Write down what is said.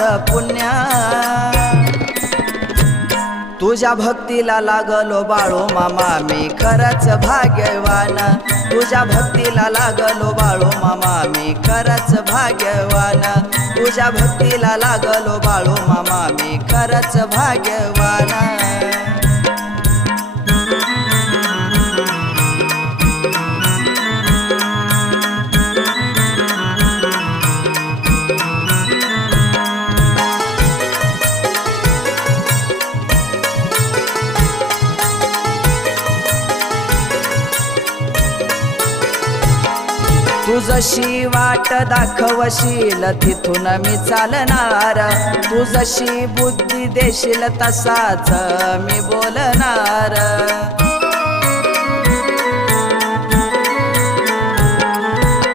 पुण्य तुझ्या भक्तीला लागलो बाळू मामा मी खरंच भाग्यवान तुझ्या भक्तीला लागलो बाळू मामा मी खरंच भाग्यवान तुझ्या भक्तीला लागलो बाळू मामा मी खरंच भाग्यवान तू जशी वाट दाखवशील तिथून मी चालणार तू जशी बुद्धी देशील तसाच मी बोलणार